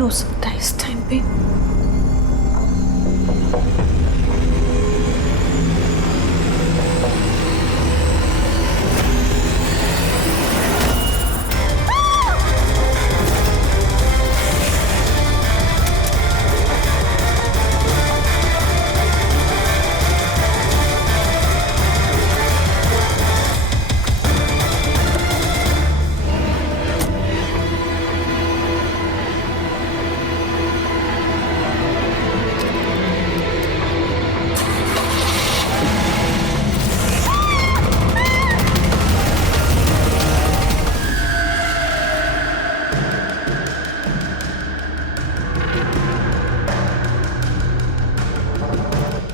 हो सकता है इस टाइम पे।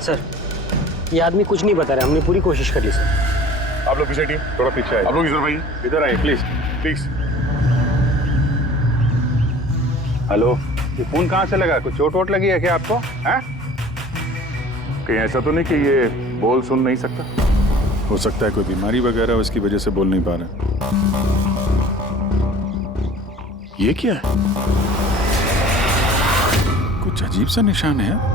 सर, ये आदमी कुछ नहीं बता रहा, हमने पूरी कोशिश कर ली सर। आप लोग पीछे टीम थोड़ा पीछे आए, आप लोग इधर भाई इधर आइए प्लीज प्लीज। हेलो, ये फोन कहाँ से लगा? कुछ चोट वोट लगी है क्या आपको? हैं? कहीं ऐसा तो नहीं कि ये बोल सुन नहीं सकता? हो सकता है कोई बीमारी वगैरह उसकी वजह से बोल नहीं पा रहे। ये क्या है? कुछ अजीब सा निशान है।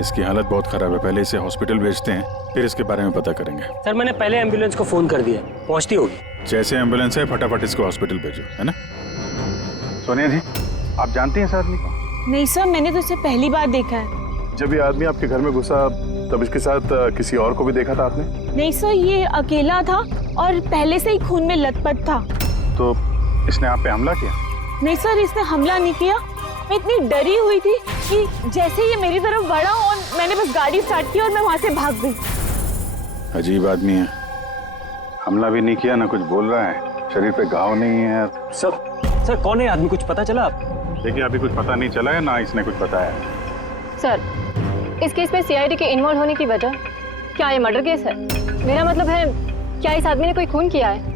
इसकी हालत बहुत खराब है, पहले इसे हॉस्पिटल भेजते हैं, फिर इसके बारे में पता करेंगे। सर, मैंने पहले एम्बुलेंस को फोन कर दिया, पहुंचती होगी। जैसे एम्बुलेंस है फटाफट इसको हॉस्पिटल भेजो, है ना? सोनिया जी, आप जानती हैं इस आदमी को? नहीं सर, मैंने तो इसे पहली बार देखा है। जब ये आदमी आपके घर में घुसा तब इसके साथ किसी और को भी देखा था आपने? नहीं सर, ये अकेला था और पहले से ही खून में लथपथ था। तो इसने आप पे हमला किया? नहीं सर, इसने हमला नहीं किया। मैं इतनी डरी हुई थी कि जैसे ये मेरी तरफ बढ़ा और मैंने बस गाड़ी स्टार्ट की और मैं वहां से भाग गई। अजीब आदमी है। हमला भी नहीं किया, ना कुछ बोल रहा है, शरीर पे घाव नहीं है। सर कौन है आदमी, कुछ पता चला? देखिए, अभी कुछ पता नहीं चला है, ना इसने कुछ बताया। सर, इस केस में सीआईडी के इन्वॉल्व होने की वजह क्या ये मर्डर केस है? मेरा मतलब है, क्या इस आदमी ने कोई खून किया है?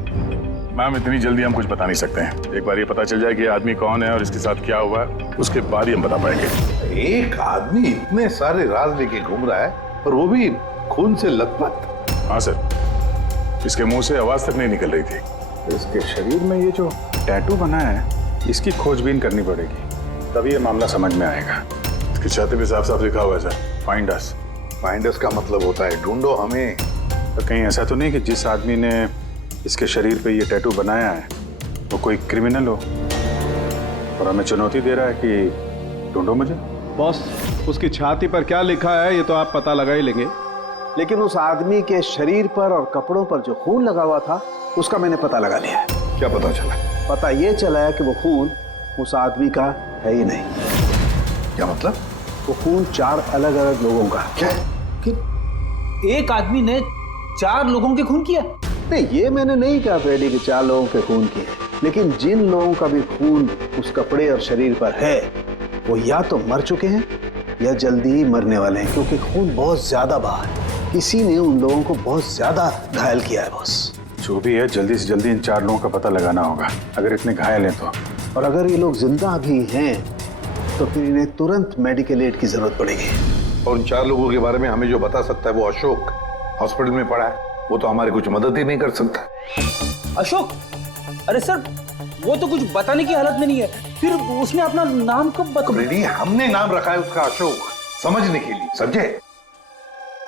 मैम, इतनी जल्दी हम कुछ बता नहीं सकते हैं। एक बार ये पता चल जाए कि ये आदमी कौन है और इसके साथ क्या हुआ है, उसके बाद ही हम बता पाएंगे। एक आदमी इतने सारे राज लेके घूम रहा है और वो भी खून से लथपथ। हाँ सर, इसके मुंह से आवाज तक नहीं निकल रही थी। इसके शरीर में ये जो टैटू बना है, इसकी खोजबीन करनी पड़ेगी, तभी ये मामला समझ में आएगा। इसकी छाती पे साफ साफ लिखा हुआ है sir, find us. Find us का मतलब होता है ढूंढो हमें। तो कहीं ऐसा तो नहीं कि जिस आदमी ने इसके शरीर पे ये टैटू बनाया है वो कोई क्रिमिनल हो और हमें चुनौती दे रहा है कि ढूंढो मुझे? बॉस, उसकी छाती पर क्या लिखा है ये तो आप पता लगा ही लेंगे, लेकिन उस आदमी के शरीर पर और कपड़ों पर जो खून लगा हुआ था उसका मैंने पता लगा लिया है। क्या पता चला? पता ये चला है कि वो खून उस आदमी का है ही नहीं। क्या मतलब? वो खून 4 अलग अलग लोगों का। क्या? एक आदमी ने 4 लोगों के खून किया? नहीं, ये मैंने नहीं कहा फ्रेडी कि 4 लोगों के खून किए, लेकिन जिन लोगों का भी खून उस कपड़े और शरीर पर है वो या तो मर चुके हैं या जल्दी ही मरने वाले हैं, क्योंकि खून बहुत ज्यादा बहा है। किसी ने उन लोगों को बहुत ज्यादा घायल किया है बॉस। जो भी है, जल्दी से जल्दी इन 4 लोगों का पता लगाना होगा, अगर इतने घायल हैं तो। और अगर ये लोग जिंदा भी हैं तो फिर इन्हें तुरंत मेडिकल एड की जरूरत पड़ेगी। और उन 4 लोगों के बारे में हमें जो बता सकता है वो अशोक, हॉस्पिटल में पड़ा है, वो तो हमारी कुछ मदद ही नहीं कर सकता। अशोक? अरे सर, वो तो कुछ बताने की हालत में नहीं है, फिर उसने अपना नाम कब बता? रेडी, हमने नाम रखा है उसका अशोक, समझने के लिए, समझे?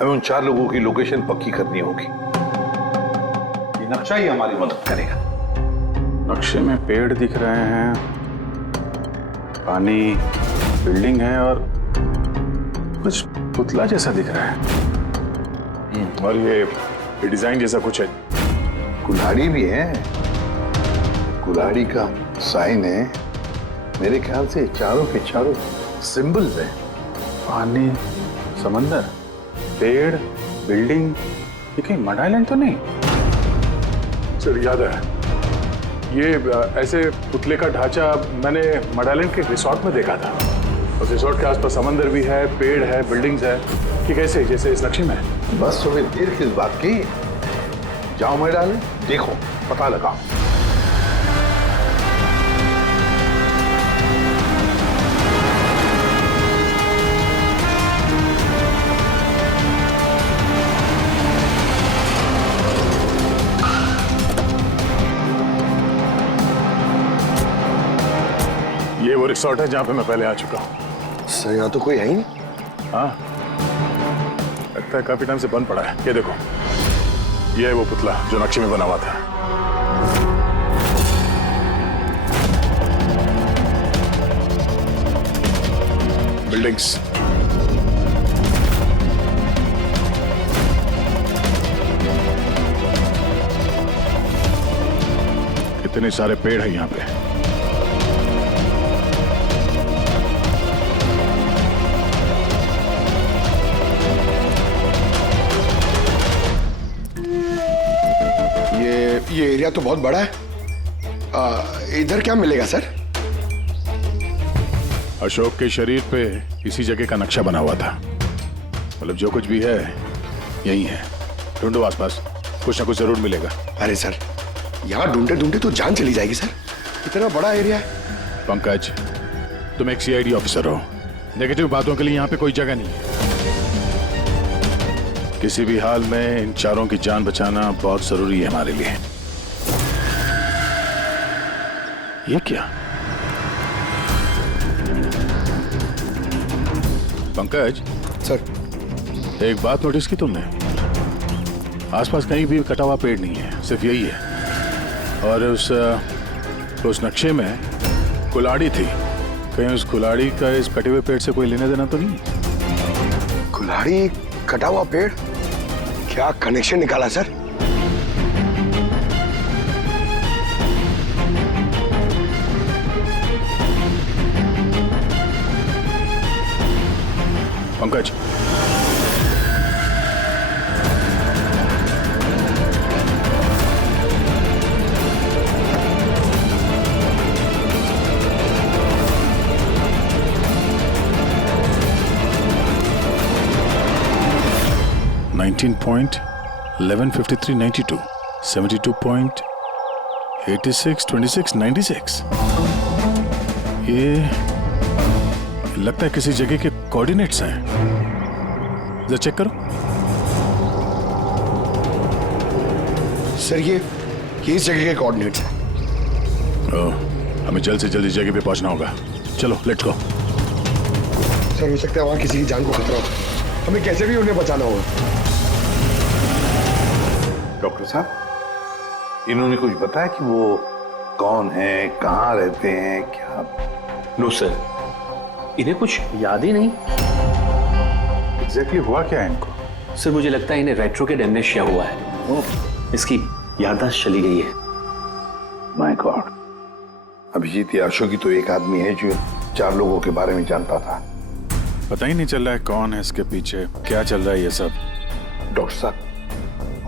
हमें उन 4 लोगों की लोकेशन पक्की करनी होगी। ये नक्शा ही हमारी मदद करेगा। नक्शे में पेड़ दिख रहे हैं, पानी, बिल्डिंग है और कुछ पुतला जैसा दिख रहा है। और ये डिजाइन जैसा कुछ है। कुल्हाड़ी भी है, कुल्हाड़ी का साइन है। मेरे ख्याल से चारों के चारों सिंबल्स हैं। पानी, समंदर, पेड़, बिल्डिंग, ये कहीं मड आइलैंड तो नहीं? सर याद है, ये ऐसे पुतले का ढांचा मैंने मडालैंड के रिसोर्ट में देखा था। उस रिसोर्ट के आसपास समंदर भी है, पेड़ है, बिल्डिंग्स है, कि कैसे जैसे इस नक्शे में है। बस तुम्हें देर किस बात की? जाओ मैं डाले, देखो, पता लगाओ। ये वो रिसोर्ट है जहाँ पे मैं पहले आ चुका हूँ। सर यहाँ तो कोई है ही नहीं। हाँ, लगता है काफी टाइम से बंद पड़ा है। ये देखो, ये है वो पुतला जो नक्शे में बना हुआ था। बिल्डिंग्स, कितने सारे पेड़ हैं यहाँ पे। ये एरिया तो बहुत बड़ा है। इधर क्या मिलेगा सर? अशोक के शरीर पे इसी जगह का नक्शा बना हुआ था। मतलब जो कुछ भी है यही है। ढूंढो आसपास, कुछ ना कुछ जरूर मिलेगा। अरे सर, यहाँ ढूंढते ढूंढते तो जान चली जाएगी सर। इतना बड़ा एरिया है। पंकज, तुम एक सीआईडी ऑफिसर हो। नेगेटिव बातों के लिए यहाँ पे कोई जगह नहीं है। किसी भी हाल में इन चारों की जान बचाना बहुत जरूरी है हमारे लिए। ये क्या? पंकज सर, एक बात नोटिस की तुमने? आसपास कहीं भी कटा हुआ पेड़ नहीं है, सिर्फ यही है। और उस नक्शे में कुल्हाड़ी थी। कहीं उस कुल्हाड़ी का इस कटे हुए पेड़ से कोई लेना देना तो नहीं? कुल्हाड़ी, कटा हुआ पेड़, क्या कनेक्शन निकाला सर? पंकज, $19.1153.92, 72.862696। ये लगता है किसी जगह के कोऑर्डिनेट्स हैं। जरा चेक करो। सर, ये इस जगह के कोऑर्डिनेट्स हैं। हमें जल्द से जल्द इस जगह पे पहुंचना होगा। चलो, लेट्स गो। सर, हो सकता है वहां किसी की जान को खतरा हो। हमें कैसे भी उन्हें बचाना होगा। डॉक्टर साहब, इन्होंने कुछ बताया कि वो कौन है, कहाँ रहते हैं, क्या? नो सर, इन्हें कुछ याद ही नहीं। एग्जैक्टली हुआ क्या है इनको? सर, मुझे लगता है इन्हें रेट्रोकेड एमनेशिया हुआ है। इसकी याददाश्त चली गई है। My God. अभिजीत या अशोक ही तो एक आदमी है जो 4 लोगों के बारे में जानता था। पता ही नहीं चल रहा है कौन है इसके पीछे, क्या चल रहा है ये सब। डॉक्टर साहब,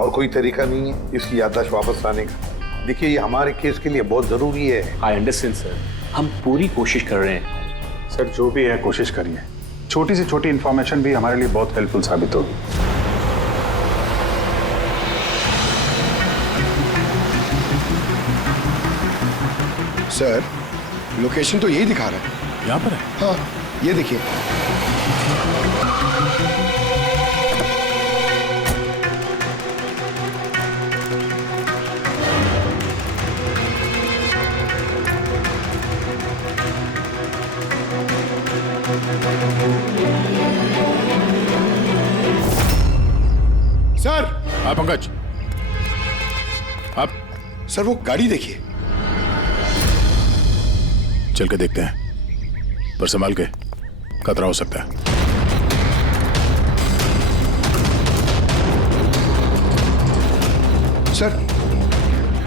और कोई तरीका नहीं है इसकी याददाश्त वापस लाने का? देखिए, ये हमारे केस के लिए बहुत जरूरी है। आई अंडरस्टैंड सर, हम पूरी कोशिश कर रहे हैं। सर, जो भी है कोशिश करिए। छोटी से छोटी इंफॉर्मेशन भी हमारे लिए बहुत हेल्पफुल साबित होगी। सर, लोकेशन तो यही दिखा रहा है। यहाँ पर है? हाँ, ये देखिए। सर, हाँ पंकज, आप सर वो गाड़ी देखिए। चल के देखते हैं, पर संभाल के, खतरा हो सकता है। सर,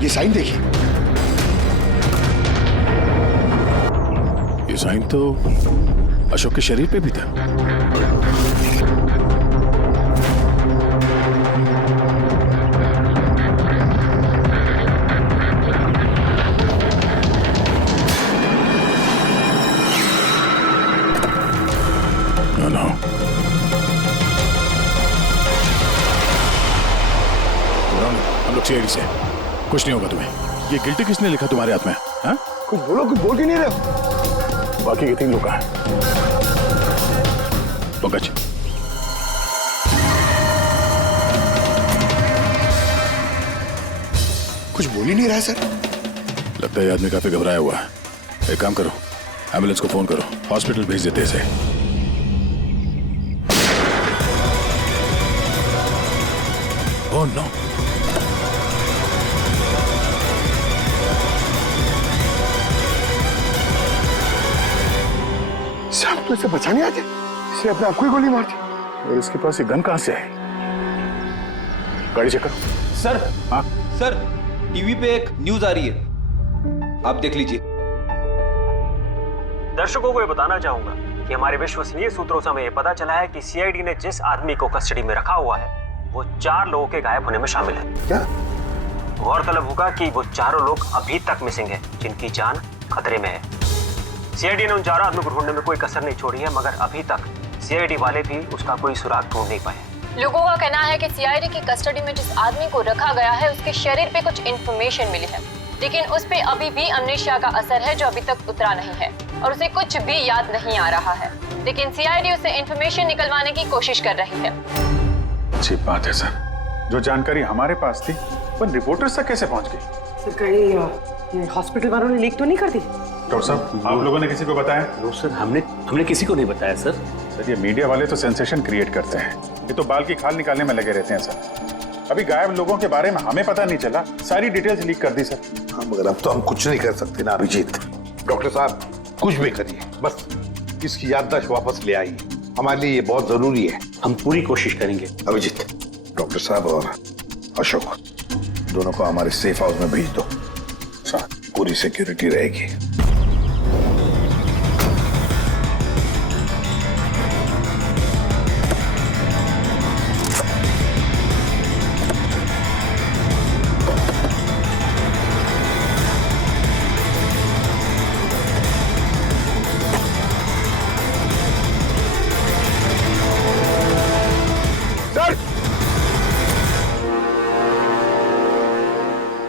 ये साइन देखिए। ये साइन तो अशोक के शरीर पे भी था। कुछ नहीं होगा तुम्हें। ये गिल्टी किसने लिखा तुम्हारे हाथ में? हाँ? कुछ बोलो, कुछ बोल के नहीं रहे हो। बाकी के 3 लोग कहाँ हैं? पंकज, कुछ बोल ही नहीं रहा है सर। लगता है ये आदमी काफी घबराया हुआ है। एक काम करो, एम्बुलेंस को फोन करो, हॉस्पिटल भेज देते इसे। ओह नो, साहब तो इसे बचाने आते, इसे अपने आप को ही गोली मार दी। और इसके पास ये गन कहां से आई? गाड़ी चेक करो। सर, हाँ? सर, टीवी पे एक न्यूज आ रही है, आप देख लीजिए। दर्शकों को ये बताना चाहूंगा कि हमारे विश्वसनीय सूत्रों से हमें ये पता चला है कि सीआईडी ने जिस आदमी को कस्टडी में रखा हुआ है वो 4 लोगों के गायब होने में शामिल है। क्या? गौरतलब होगा कि वो चारों लोग अभी तक मिसिंग हैं, जिनकी जान खतरे में है। सीआईडी ने उन 4 आदमियों को ढूंढने में कोई कसर नहीं छोड़ी है, मगर अभी तक सीआईडी वाले भी उसका कोई सुराग ढूंढ नहीं पाए। लोगों का कहना है कि सीआईडी की कस्टडी में जिस आदमी को रखा गया है उसके शरीर पे कुछ इन्फॉर्मेशन मिली है, लेकिन उस पे अभी भी अमनेशिया का असर है जो अभी तक उतरा नहीं है और उसे कुछ भी याद नहीं आ रहा है। लेकिन सीआईडी उसे इन्फॉर्मेशन निकलवाने की कोशिश कर रही है। अच्छी बात है सर, जो जानकारी हमारे पास थी पर रिपोर्टर्स तक कैसे पहुंच गई? कहीं हॉस्पिटल वालों ने लीक तो नहीं कर दी? डॉक्टर साहब, आप लोगों ने किसी को बताया? नो सर, हमने किसी को नहीं बताया सर। सर, ये मीडिया वाले तो सेंसेशन क्रिएट करते हैं, ये तो बाल की खाल निकालने में लगे रहते हैं सर। अभी गायब लोगों के बारे में हमें पता नहीं चला, सारी डिटेल्स लीक कर दी सर। हाँ, मगर अब तो हम कुछ नहीं कर सकते ना अभिजीत। डॉक्टर साहब, कुछ भी करिए, बस इसकी याददाश्त वापस ले आइए, हमारे लिए ये बहुत जरूरी है। हम पूरी कोशिश करेंगे। अभिजीत, डॉक्टर साहब और अशोक दोनों को हमारे सेफ हाउस में भेज दो, पूरी सिक्योरिटी रहेगी।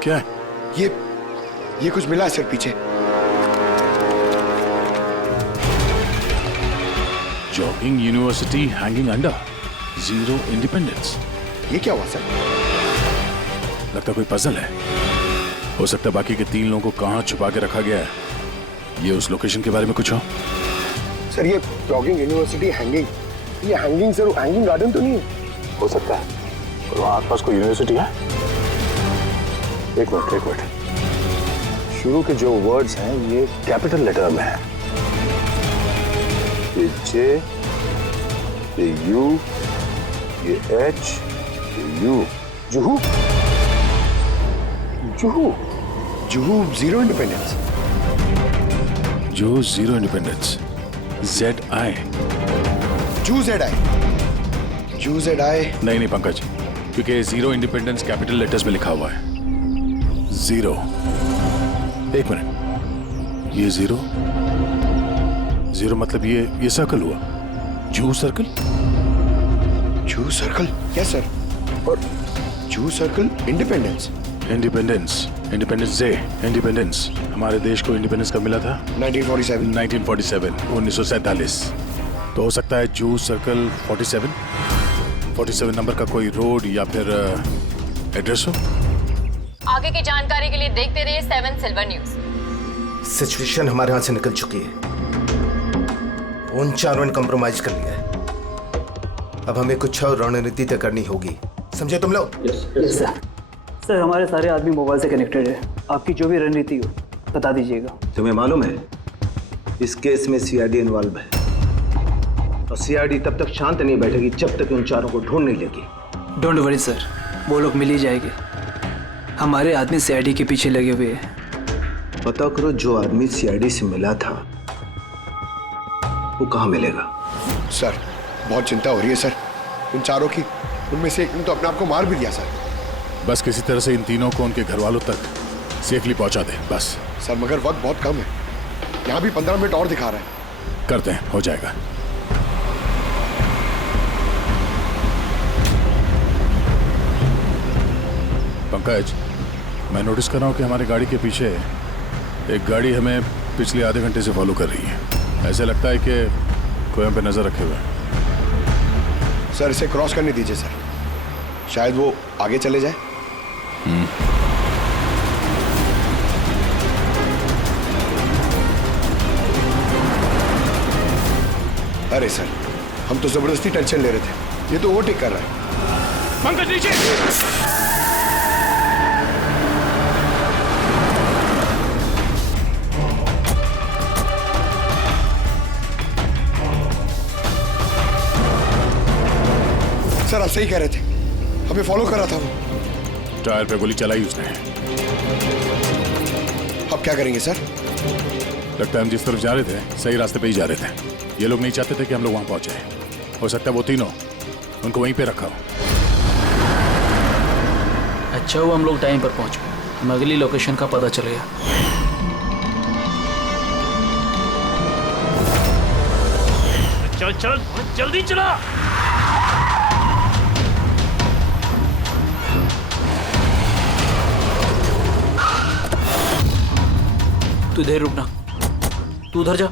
क्या है? ये कुछ मिला है सर पीछे। Jogging university hanging under, 0 independence. ये क्या हुआ सर? लगता कोई पजल है। हो सकता है बाकी के 3 लोगों को कहां छुपा के रखा गया है। ये उस लोकेशन के बारे में कुछ हो? सर, ये जॉगिंग यूनिवर्सिटी हैंगिंग, ये हैंगिंग सर हैंगिंग गार्डन तो नहीं है? हो सकता है, और वहाँ आसपास कोई यूनिवर्सिटी है? एक मिनट, शुरू के जो वर्ड्स हैं ये कैपिटल लेटर में है। ये J, ये U, ये H, ये U। जुहू, जुहू, जुहू 0 इंडिपेंडेंस। जो 0 इंडिपेंडेंस, ZI। जू ZI, जू ZI। नहीं पंकज, क्योंकि 0 इंडिपेंडेंस कैपिटल लेटर्स में लिखा हुआ है। 0, एक मिनट, ये 0 मतलब ये सर्कल हुआ, जू सर्कल। जू सर्कल? Yes sir. और जू सर्कल इंडिपेंडेंस डे। इंडिपेंडेंस, हमारे देश को इंडिपेंडेंस कब मिला था? 1947। 1947। तो हो सकता है जू सर्कल 47 नंबर का कोई रोड या फिर एड्रेस हो। आगे की जानकारी के लिए देखते रहिए 7 सिल्वर न्यूज। सिचुएशन हमारे हाथ से निकल चुकी है, उन चारों ने कंप्रोमाइज कर लिया है। अब हमें कुछ और रणनीति तय करनी होगी, समझे तुम लोग? Yes sir. सर, हमारे सारे आदमी मोबाइल से कनेक्टेड है, आपकी जो भी रणनीति हो बता दीजिएगा। तुम्हें मालूम है इस केस में सीआईडी इन्वॉल्व है, और सीआईडी तब तक शांत नहीं बैठेगी जब तक उन चारों को ढूंढ नहीं लेगी। डोंट वरी सर, वो लोग मिल ही जाएंगे। हमारे आदमी सीआईडी के पीछे लगे हुए हैं। पता करो जो आदमी सीआईडी से मिला था वो कहाँ मिलेगा। सर, बहुत चिंता हो रही है सर उन चारों की। उनमें से एक ने तो अपने आप को मार भी दिया सर। बस किसी तरह से इन तीनों को उनके घर वालों तक सेफली पहुंचा दे बस। सर, मगर वक्त बहुत कम है, यहाँ भी 15 मिनट और दिखा रहा है। करते हैं, हो जाएगा। पंकज, मैं नोटिस कर रहा हूँ कि हमारी गाड़ी के पीछे एक गाड़ी हमें पिछले आधे घंटे से फॉलो कर रही है। ऐसे लगता है कि कोई हम पे नजर रखे हुए है। सर इसे क्रॉस करने दीजिए सर, शायद वो आगे चले जाए। अरे सर, हम तो जबरदस्ती टेंशन ले रहे थे, ये तो ओवरटेक कर रहा है। पंकज नीचे। सर आप सही कह रहे थे, हमें फॉलो कर रहा था वो। टायर पे गोली चलाई उसने। अब क्या करेंगे सर? लगता है हम जिस तरफ जा रहे थे सही रास्ते पे ही जा रहे थे। ये लोग नहीं चाहते थे कि हम लोग वहां पहुंचे। हो सकता है वो तीनों उनको वहीं पे रखा हो। अच्छा हुआ हम लोग टाइम पर पहुंच गए, हमें अगली लोकेशन का पता चल गया। चल चल जल्दी चला। तू इधर रुकना, तू उधर जा।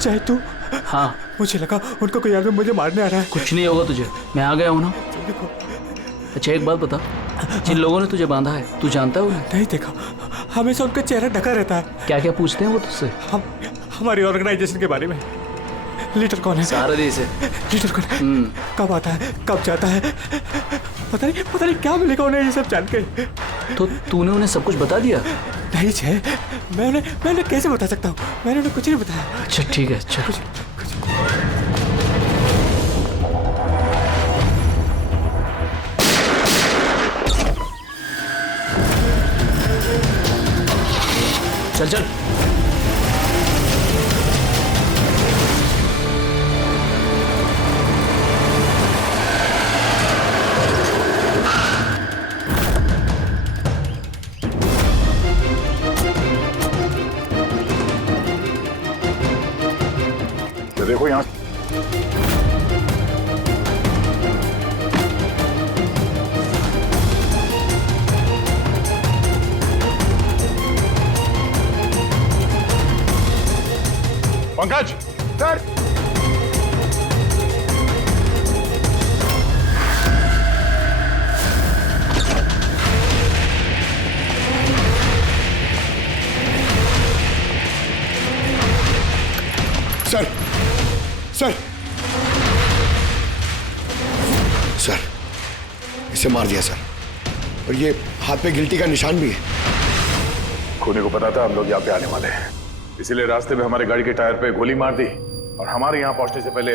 चाहे तू। हाँ मुझे लगा उनको कोई आदमी मुझे मारने आ रहा है। कुछ नहीं होगा तुझे, मैं आ गया हूँ ना। अच्छा एक बात बता, जिन लोगों ने तुझे बांधा है तू जानता है उन्हें? नहीं देखा, हमेशा उनका चेहरा ढका रहता है। क्या क्या पूछते हैं वो तुझसे? हमारी ऑर्गेनाइजेशन के बारे में। लीडर कौन है? सारा देश है। लीडर कौन है? कब आता है, कब जाता है? पता नहीं क्या मिलेगा उन्हें ये सब जान के। तो तूने उन्हें सब कुछ बता दिया? नहीं छे, मैं उन्हें कैसे बता सकता हूँ? मैंने उन्हें कुछ नहीं बताया। अच्छा ठीक है, अच्छा कुछ। चल चल। तो देखो यहाँ Pankaj. Sir sir sir sir इसे मार दिया सर, और ये हाथ पे गिल्टी का निशान भी है। खूनी को पता था हम लोग यहाँ पे आने वाले हैं, इसीलिए रास्ते में हमारे गाड़ी के टायर पे गोली मार दी और हमारे यहाँ पहुंचने से पहले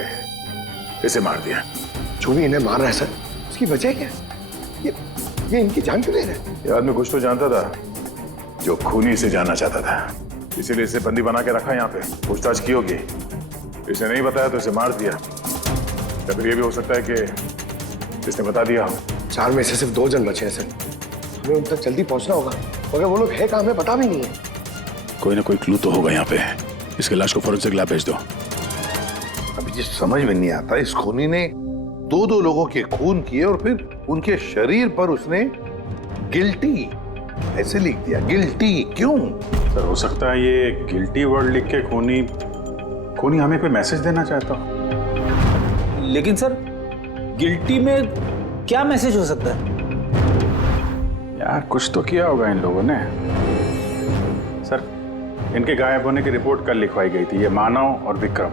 इसे मार दिया। जो भी इन्हें मार रहा है सर, उसकी वजह क्या? ये इनकी जान क्यों ले रहा है? ये आदमी कुछ तो जानता था जो खूनी इसे जानना चाहता था, इसीलिए इसे बंदी बना के रखा यहाँ पे। पूछताछ की होगी, इसे नहीं बताया तो इसे मार दिया। या फिर ये भी हो सकता है कि इसने बता दिया हो। 4 में से सिर्फ 2 जन बचे हैं सर, हमें उन तक जल्दी पहुंचना होगा, मगर वो लोग है कहाँ हमें पता भी नहीं है। कोई ना कोई क्लू तो होगा यहाँ पे। इसके लाश को फोरेंसिक लैब भेज दो। अभी जिस समझ में नहीं आता, इस खूनी ने 2 लोगों के खून किए और फिर उनके शरीर पर उसने गिल्टी ऐसे लिख दिया। गिल्टी क्यों? सर हो सकता है ये गिल्टी वर्ड लिख के खूनी हमें कोई मैसेज देना चाहता हो। लेकिन सर गिल्टी में क्या मैसेज हो सकता है? यार कुछ तो किया होगा इन लोगों ने। सर इनके गायब होने की रिपोर्ट कल लिखवाई गई थी। ये मानव और विक्रम,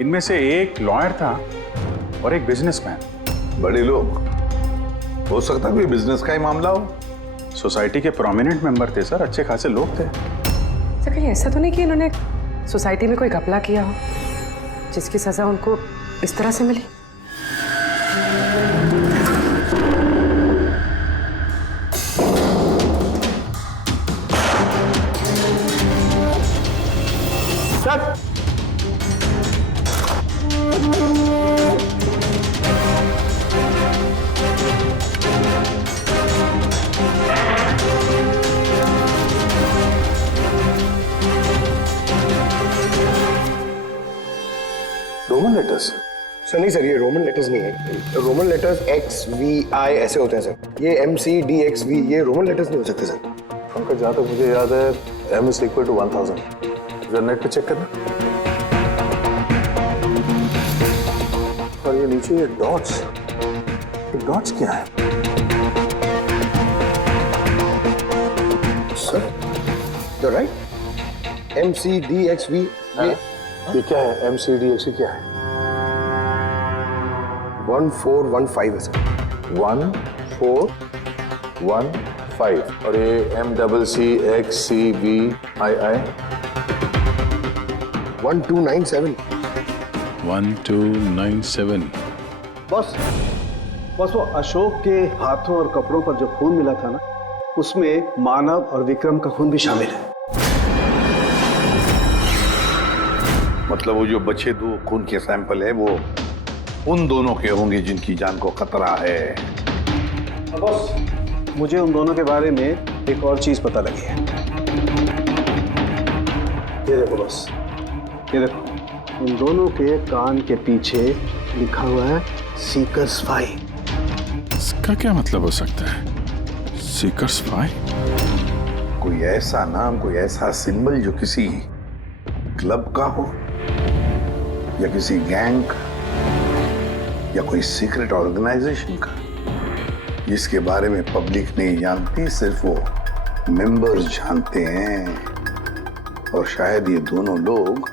इनमें से एक लॉयर था और एक बिजनेसमैन। बड़े लोग, हो सकता है कोई बिजनेस का ही मामला हो। सोसाइटी के प्रोमिनेंट मेंबर थे सर, अच्छे खासे लोग थे। सर कहीं ऐसा तो नहीं कि इन्होंने सोसाइटी में कोई घपला किया हो जिसकी सजा उनको इस तरह से मिली? Sir Roman letters? सर नहीं सर, ये रोमन लेटर्स नहीं है। रोमन लेटर्स XVI ऐसे होते हैं सर। ये MCDXV ये रोमन लेटर्स नहीं हो सकते सर। पंकज, जहाँ तक मुझे याद है M is equal to 1000। जरा नेट पे चेक करना। और ये नीचे ये डॉट्स क्या है? Sir you're right। MCDXV ये क्या है? MCDXV क्या है? 1415 है सर। 1415। और ये MCCXCVII 1297। 1297। बस वो अशोक के हाथों और कपड़ों पर जो खून मिला था ना, उसमें मानव और विक्रम का खून भी शामिल है। मतलब वो जो बचे दो खून के सैंपल है वो उन दोनों के होंगे जिनकी जान को खतरा है। बॉस, मुझे उन दोनों के बारे में एक और चीज पता लगी है। ये देखो बॉस, ये देखो, उन दोनों के कान के पीछे लिखा हुआ है सीकर्स 5। इसका क्या मतलब हो सकता है? सीकर्स 5? कोई ऐसा नाम, कोई ऐसा सिंबल जो किसी क्लब का हो या किसी गैंग का या कोई सीक्रेट ऑर्गेनाइजेशन का, जिसके बारे में पब्लिक नहीं जानती, सिर्फ वो मेंबर्स जानते हैं। और शायद ये दोनों लोग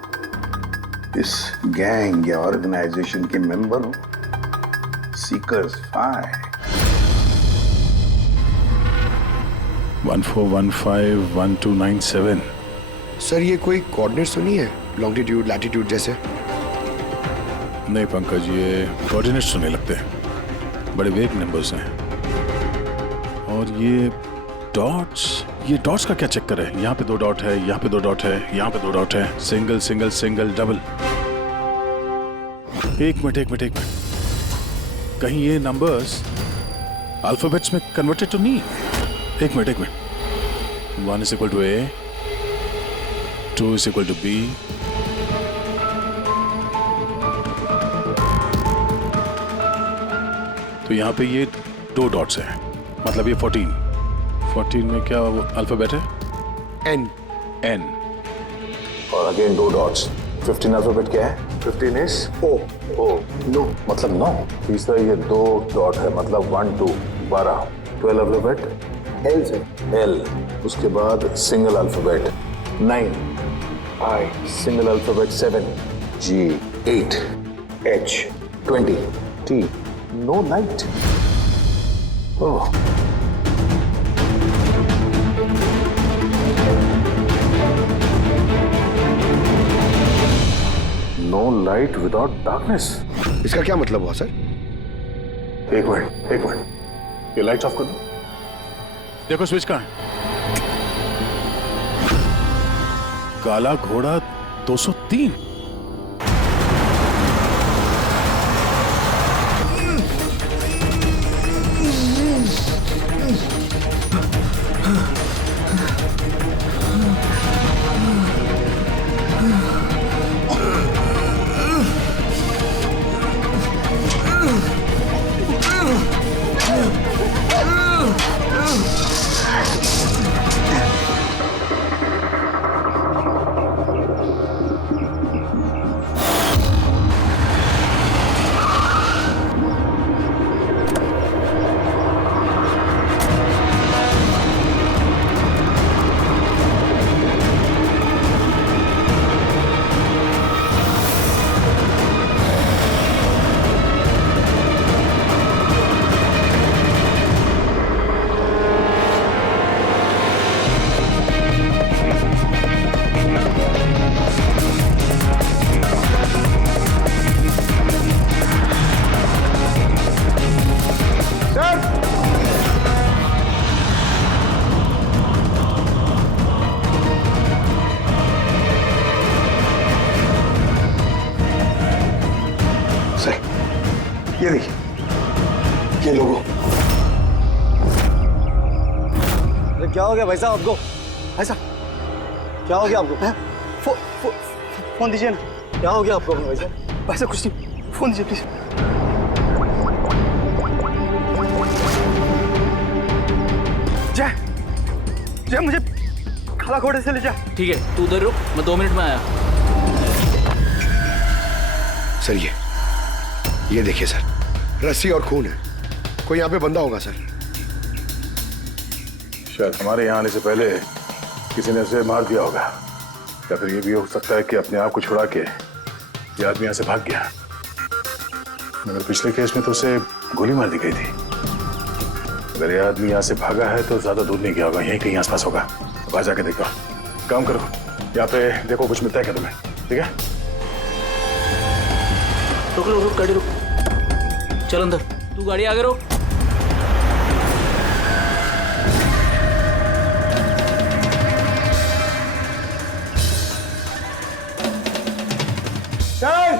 इस गैंग या ऑर्गेनाइजेशन के मेंबर हो। सीकर्स 5। 1415 1297। सर ये कोई कोऑर्डिनेट्स तो नहीं है, लॉन्गिट्यूड लैटिट्यूड जैसे? नहीं पंकज, ये कोऑर्डिनेट्स तो नहीं लगते, बड़े वेग नंबर्स हैं। और ये डॉट्स का क्या चक्कर है? यहाँ पे 2 डॉट है, यहाँ पे 2 डॉट है, यहाँ पे 2 डॉट है, सिंगल सिंगल सिंगल डबल। एक मिनट, कहीं ये नंबर्स अल्फाबेट्स में कन्वर्टेड तो नहीं? एक minute. 1 is equal to A, 2 is equal to B, तो यहाँ पे ये 2 डॉट्स हैं, मतलब ये 14 में क्या वो अल्फाबेट है? N। और अगेन 2 डॉट्स। 15 अल्फाबेट क्या है? 15 is O। नो मतलब 9। तीसरा ये 2 डॉट है, मतलब 1 2 12। 12 अल्फाबेट L से। L। उसके बाद single alphabet 9 I। Single alphabet 7 G। 8 H। 20 T। No night. Oh, no light without darkness. इसका क्या मतलब हुआ सर? एक मिनट, ये लाइट ऑफ कर दो। देखो स्विच कहाँ है? काला घोड़ा 203। ये देखिए, ये लोगो। अरे क्या हो गया भाई साहब आपको? ऐसा क्या हो गया आपको? फोन दीजिए ना। क्या हो गया आपको भाई साहब? भाई साहब कुछ नहीं, फोन दीजिए प्लीज। जय जय मुझे खाला घोड़े से ले जा। ठीक है, तू उधर रुक, मैं 2 मिनट में आया। सर ये देखिए सर, रस्सी और खून है। कोई यहाँ पे बंदा होगा सर। शायद हमारे यहाँ आने से पहले किसी ने उसे मार दिया होगा, या फिर ये भी हो सकता है कि अपने आप को छुड़ा के ये आदमी यहाँ से भाग गया। मगर पिछले केस में तो उसे गोली मार दी गई थी। अगर ये आदमी यहाँ से भागा है तो ज्यादा दूर नहीं गया होगा, यहीं कहीं आसपास होगा। अब जाके देखो, काम करो, यहाँ पे देखो कुछ मिलता है क्या तुम्हें, ठीक है? रुक गाड़ी रुक, चल अंदर, तू गाड़ी आगे रोक। चल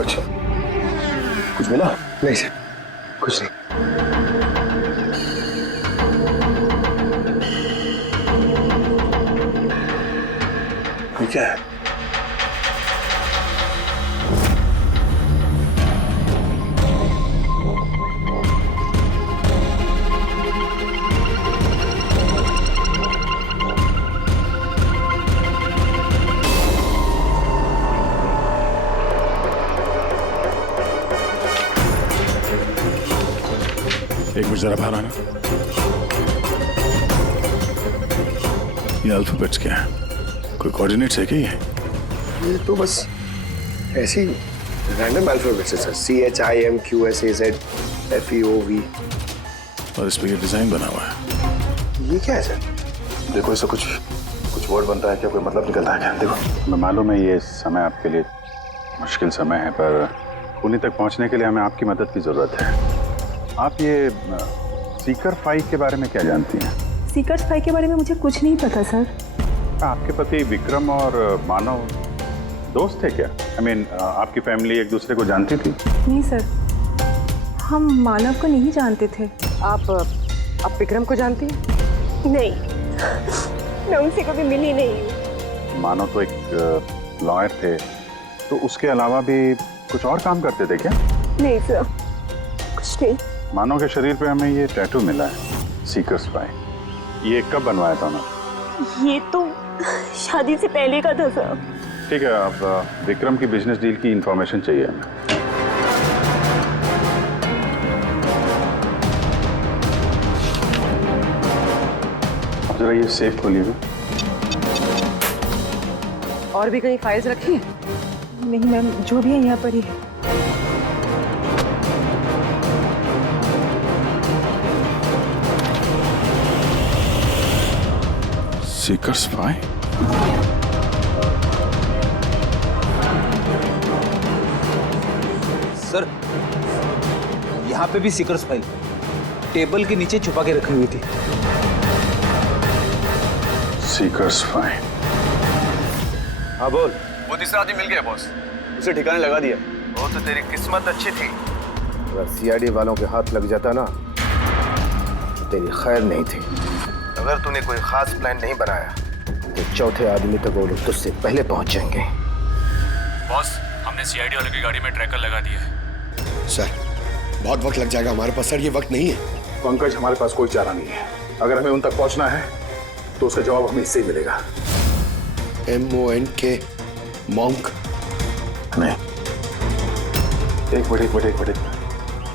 अच्छा, कुछ मिला? नहीं सर, कुछ नहीं। ये क्या है? एक मिनट जरा बाहर आना। ये अल्फाबेट्स क्या है? कोई कोऑर्डिनेट्स है क्या ये तो बस ऐसी रैंडम अल्फाबेट्स है सर। CHIMQSAZFEOV। और इस पे ये डिजाइन बना हुआ है। ये क्या है सर? देखो, इससे कुछ वर्ड बनता है क्या? कोई मतलब निकलता है क्या? देखो, मैं मालूम है ये समय आपके लिए मुश्किल समय है, पर उन्हीं तक पहुंचने के लिए हमें आपकी मदद की जरूरत है। आप ये सीकर फाई के बारे में क्या जानती हैं? सीकर फाई के बारे में मुझे कुछ नहीं पता सर। आपके पति विक्रम और मानव दोस्त थे क्या? I mean, आपकी फैमिली एक दूसरे को जानती थी? नहीं सर, हम मानव को नहीं जानते थे। आप विक्रम को जानती हैं? नहीं, मैं उनसे कभी मिली नहीं हूँ। मानव तो एक लॉयर थे, तो उसके अलावा भी कुछ और काम करते थे क्या? नहीं सर, कुछ नहीं। मानव के शरीर पे हमें ये टैटू मिला है, सीकर्स फाई। ये कब बनवाया था उन्होंने? ये तो शादी से पहले का था सर। ठीक है, अब विक्रम की बिजनेस डील की इंफॉर्मेशन चाहिए हमें। अब जरा ये सेफ खोलिएगा। और भी कहीं फाइल्स रखी हैं? नहीं मैम, जो भी है यहाँ पर ही है। Seekers phi? सर, यहाँ पे भी सीकर्स फाइल टेबल के नीचे छुपा के रखी हुई थी। सीकर्स फाई? हाँ बोल। वो तीसरा आदमी मिल गया बॉस, उसे ठिकाने लगा दिया। वो तो तेरी किस्मत अच्छी थी। अगर सीआईडी वालों के हाथ लग जाता ना तो तेरी खैर नहीं थी। अगर तूने कोई खास प्लान नहीं बनाया तो चौथे आदमी तक वो लोग तुझसे पहले पहुंच जाएंगे। बॉस, हमने सीआईडी वालों की गाड़ी में ट्रैकर लगा दिया है। सर, बहुत वक्त लग जाएगा हमारे पास। सर, ये वक्त नहीं है। पंकज, हमारे पास कोई चारा नहीं है। अगर हमें उन तक पहुंचना है तो उसका जवाब हमें इससे ही मिलेगा। MONK monk? नहीं, एक मिनट,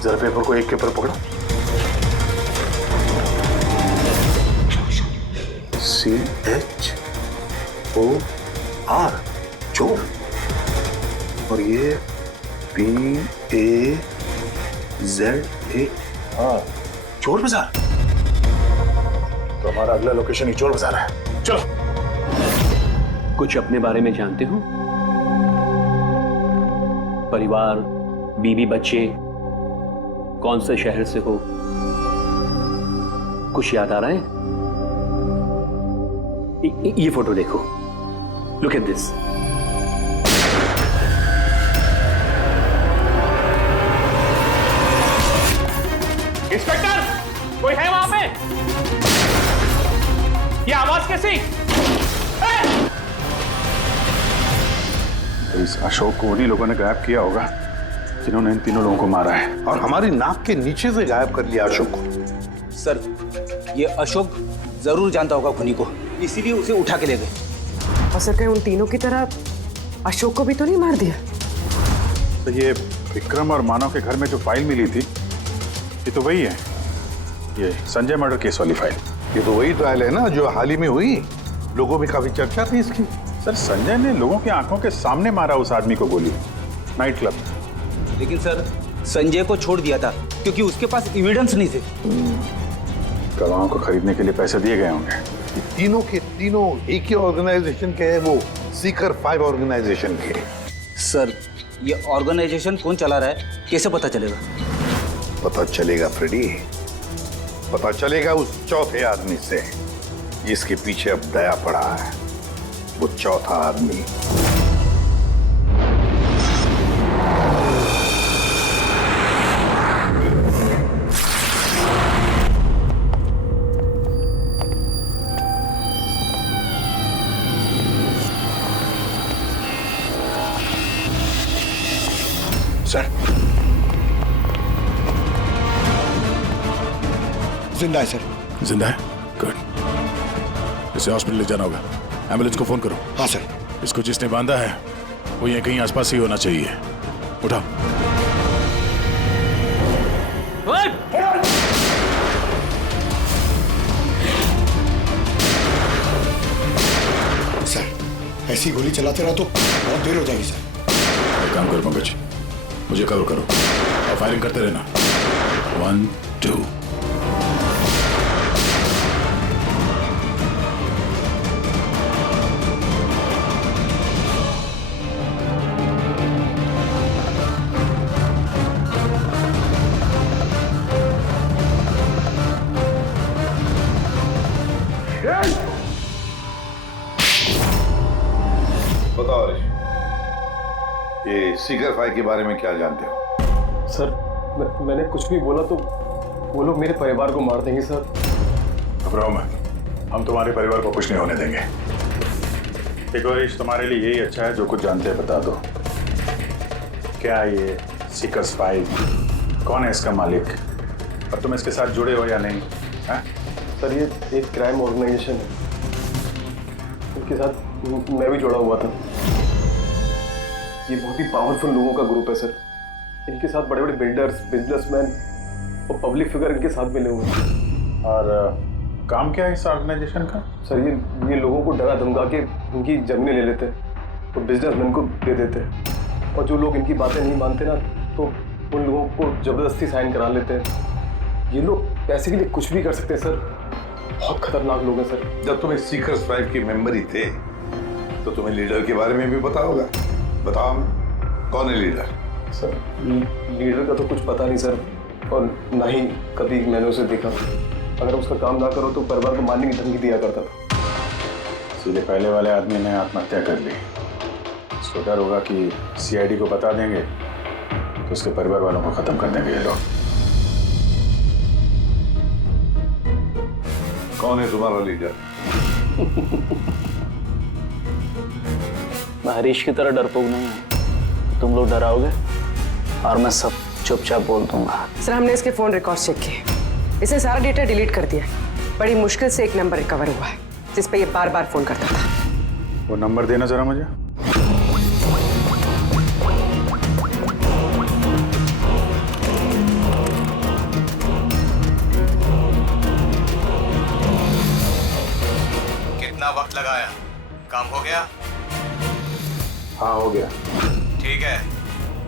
जरा पेपर को एक के ऊपर पकड़ो। CHOR, चोर। और ये PAZAR, चोर बाजार। तो हमारा अगला लोकेशन ही चोर बाजार है। चलो। कुछ अपने बारे में जानते हो? परिवार, बीवी, बच्चे, कौन से शहर से हो? कुछ याद आ रहा है? ये फोटो देखो, लुक एट दिस। ये आवाज कैसी? तो इस अशोक को उन्हीं लोगों ने गायब किया होगा जिन्होंने इन तीनों लोगों को मारा है, और हमारी नाक के नीचे से गायब कर लिया अशोक को। सर, ये अशोक जरूर जानता होगा खुनी को, इसीलिए उसे उठा के ले गए। और सर कहीं उन तीनों की तरह अशोक को भी तो नहीं मार दिया? तो ये विक्रम और मानव के घर में जो फाइल मिली थी, ये तो वही है, ये संजय मर्डर केस वाली फाइल। ये तो वही ट्रायल है ना जो हाल ही में हुई, लोगों में काफी चर्चा थी इसकी। सर, संजय ने लोगों की आंखों के सामने मारा उस आदमी को गोली, नाइट क्लब। लेकिन सर, संजय को छोड़ दिया था क्योंकि उसके पास एविडेंस नहीं थे। गवाहों को खरीदने के लिए पैसे दिए गए होंगे। ये तीनों के तीनों एक ही ऑर्गेनाइजेशन के हैं, वो सीकर 5 ऑर्गेनाइजेशन के। सर, ये ऑर्गेनाइजेशन कौन चला रहा है, कैसे पता चलेगा? पता चलेगा फ्रेडी, पता चलेगा उस चौथे आदमी से जिसके पीछे अब दया पड़ा है। वो चौथा आदमी सर, जिंदा है सर। जिंदा है? गुड। इसे हॉस्पिटल ले जाना होगा। एम्बुलेंस को फोन करो। हाँ सर। इसको जिसने बांधा है वो यहीं कहीं आसपास ही होना चाहिए। उठाओ। सर, ऐसी गोली चलाते रहो तो बहुत देर हो जाएगी सर। एक काम करो पंकज, मुझे कवर करो और फायरिंग करते रहना। 1 2। बताओ ऋषि, ये सीकर 5 के बारे में क्या जानते हो? सर, मैंने कुछ भी बोला तो वो लोग मेरे परिवार को मार देंगे सर। घबराओ मत, हम तुम्हारे परिवार को कुछ नहीं होने देंगे। देखो ऋषि, तुम्हारे लिए यही अच्छा है, जो कुछ जानते हैं बता दो। क्या ये सीकर्स 5, कौन है इसका मालिक, और तुम इसके साथ जुड़े हो या नहीं? है? सर, ये एक क्राइम ऑर्गेनाइजेशन है, उनके साथ मैं भी जुड़ा हुआ था। ये बहुत ही पावरफुल लोगों का ग्रुप है सर। इनके साथ बड़े बड़े बिल्डर्स, बिजनेसमैन और पब्लिक फिगर इनके साथ मिले हुए हैं। और काम क्या है इस ऑर्गेनाइजेशन का? सर, ये लोगों को डरा धमका के उनकी जमीनें ले लेते तो बिजनेसमैन को दे देते, और जो लोग इनकी बातें नहीं मानते ना तो उन लोगों को जबरदस्ती साइन करा लेते हैं। ये लोग पैसे के लिए कुछ भी कर सकते हैं सर। बहुत खतरनाक लोग हैं सर। जब तुम इस सीकर्स 5 के मेंबर ही थे तो तुम्हें लीडर के बारे में भी पता होगा। बताओ, कौन है लीडर? सर, लीडर का तो कुछ पता नहीं सर, और ना ही कभी मैंने उसे देखा। अगर उसका काम ना करो तो परिवार को मारने की धमकी दिया करता था। सीधे पहले वाले आदमी ने आत्महत्या कर ली। इसको डर होगा कि सीआईडी को बता देंगे तो उसके परिवार वालों को खत्म कर देंगे ये लोग। कौन है तुम्हारा लीडर? मैं हरीश की तरह डरपोक नहीं हूँ। तुम लोग डराओगे और मैं सब चुपचाप बोल दूंगा। सर, हमने इसके फोन रिकॉर्ड चेक किए, इसने सारा डेटा डिलीट कर दिया। बड़ी मुश्किल से एक नंबर रिकवर हुआ है जिस पे ये बार बार फोन करता था। वो नंबर देना जरा मुझे। कितना वक्त लगाया? काम हो गया? हाँ, हो गया। ठीक है,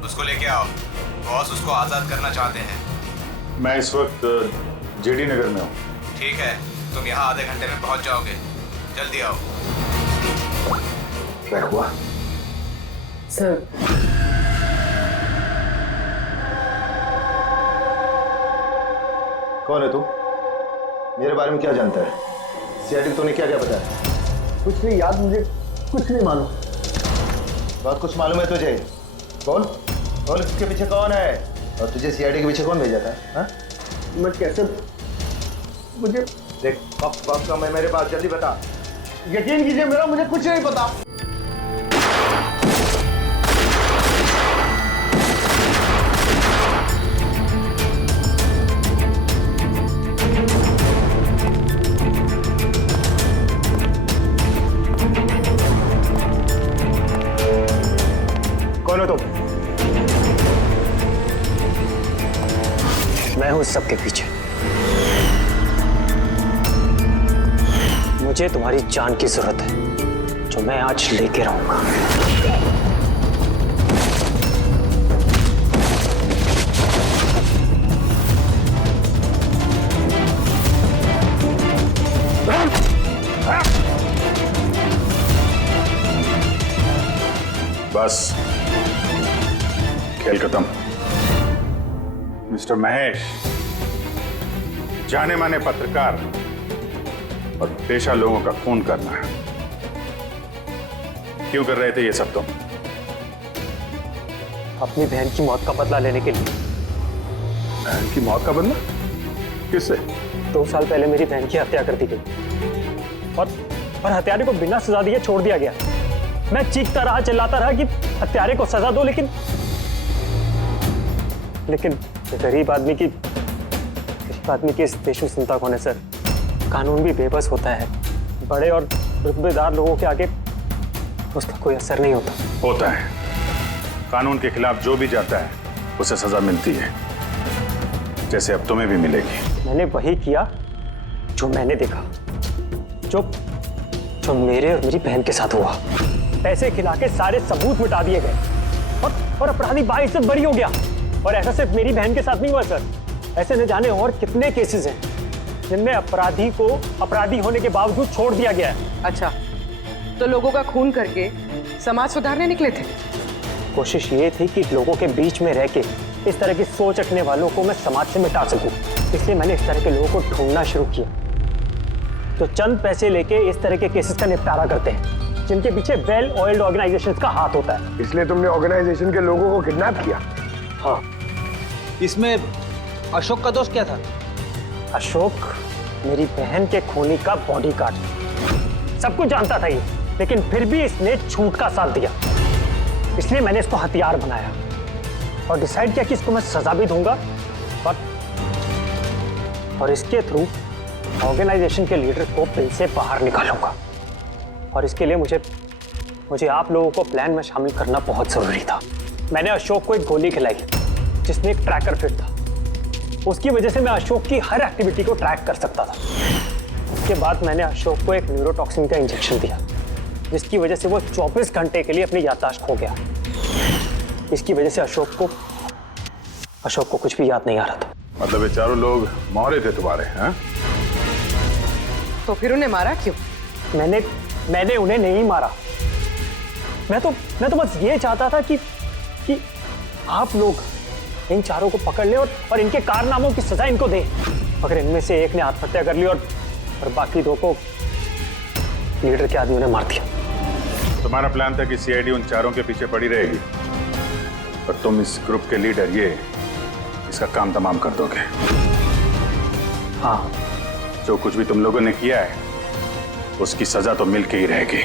उसको लेके आओ। बॉस उसको आजाद करना चाहते हैं। मैं इस वक्त जेडी नगर में हूँ। ठीक है, तुम यहाँ आधे घंटे में पहुँच जाओगे। जल्दी आओ। क्या हुआ? सर, कौन है तू? मेरे बारे में क्या जानता है? सीआईडी तूने क्या क्या बताया? कुछ नहीं याद, मुझे कुछ नहीं मालूम। बहुत कुछ मालूम है तुझे? बोल बोल, इसके पीछे कौन है और तुझे सीआईडी के पीछे कौन भेजा था? हाँ? मैं कैसे मुझे देख वक्त समय मेरे पास, जल्दी बता। यकीन कीजिए मेरा मुझे कुछ नहीं पता। कौन हो तुम? मैं हूं सबके पीछे। मुझे तुम्हारी जान की जरूरत है, जो मैं आज लेके रहूंगा। बस, खेल खत्म। मिस्टर महेश, जाने माने पत्रकार और पेशा लोगों का खून करना है। क्यों कर रहे थे ये सब तुम? अपनी बहन की मौत का बदला लेने के लिए। बहन की मौत का बदला? किससे? 2 साल पहले मेरी बहन की हत्या कर दी गई और हत्यारे को बिना सजा दिए छोड़ दिया गया। मैं चीखता रहा, चिल्लाता रहा कि हत्यारे को सजा दो, लेकिन गरीब आदमी की इस देश में चिंता कौन है सर? कानून भी बेबस होता है। बड़े और रुतबेदार लोगों के आगे उसका कोई असर नहीं होता है। कानून के खिलाफ जो भी जाता है उसे सजा मिलती है, जैसे अब तुम्हें भी मिलेगी। मैंने वही किया जो मैंने देखा, जो मेरे और मेरी बहन के साथ हुआ। पैसे खिला के सारे सबूत मिटा दिए गए और अपराधी बाइज्जत बरी हो गया। और ऐसा सिर्फ मेरी बहन के साथ नहीं हुआ सर, ऐसे न जाने और कितने केसेस हैं जिनमें अपराधी को अपराधी होने के बावजूद छोड़ दिया गया है। अच्छा, तो लोगों का खून करके समाज सुधारने निकले थे? कोशिश ये थी कि लोगों के बीच में रह के इस तरह की सोच रखने वालों को मैं समाज से मिटा सकूं। इसलिए मैंने इस तरह के लोगों को ढूंढना शुरू किया, तो चंद पैसे लेके इस तरह के केसेस का निपटारा करते हैं, जिनके पीछे वेल ऑयल्ड ऑर्गेनाइजेशंस का हाथ होता है। इसलिए तुमने ऑर्गेनाइजेशन के लोगों को किडनैप किया? हाँ। इसमें अशोक का दोष क्या था? अशोक मेरी बहन के खूनी का बॉडीगार्ड, सब कुछ जानता था ये, लेकिन फिर भी इसने झूठ का साथ दिया। इसलिए मैंने इसको हथियार बनाया और डिसाइड किया कि इसको मैं सजा भी दूंगा और इसके थ्रू ऑर्गेनाइजेशन के लीडर को बिल से बाहर निकालूंगा। और इसके लिए मुझे आप लोगों को प्लान में शामिल करना बहुत जरूरी था। मैंने अशोक को एक गोली खिलाई जिसमें एक ट्रैकर फिट था। उसकी वजह से मैं अशोक की हर एक्टिविटी को ट्रैक कर सकता था। उसके बाद मैंने अशोक को एक न्यूरोटॉक्सिन का इंजेक्शन दिया, जिसकी वजह से वो 24 घंटे के लिए अपनी याददाश्त खो गया। इसकी वजह से अशोक को कुछ भी याद नहीं आ रहा था। मतलब ये चारों लोग मोहरे थे तुम्हारे? हैं? तो फिर उन्हें मारा क्यों? मैंने उन्हें नहीं मारा। मैं तो बस ये चाहता था कि आप लोग इन चारों को पकड़ ले और इनके कारनामों की सजा इनको दे। मगर इनमें से एक ने आत्महत्या कर ली और बाकी 2 को लीडर के आदमियों ने मार दिया। तुम्हारा प्लान था कि सीआईडी उन चारों के पीछे पड़ी रहेगी और तुम इस ग्रुप के लीडर इसका काम तमाम कर दोगे। हाँ, जो कुछ भी तुम लोगों ने किया है उसकी सजा तो मिल के ही रहेगी।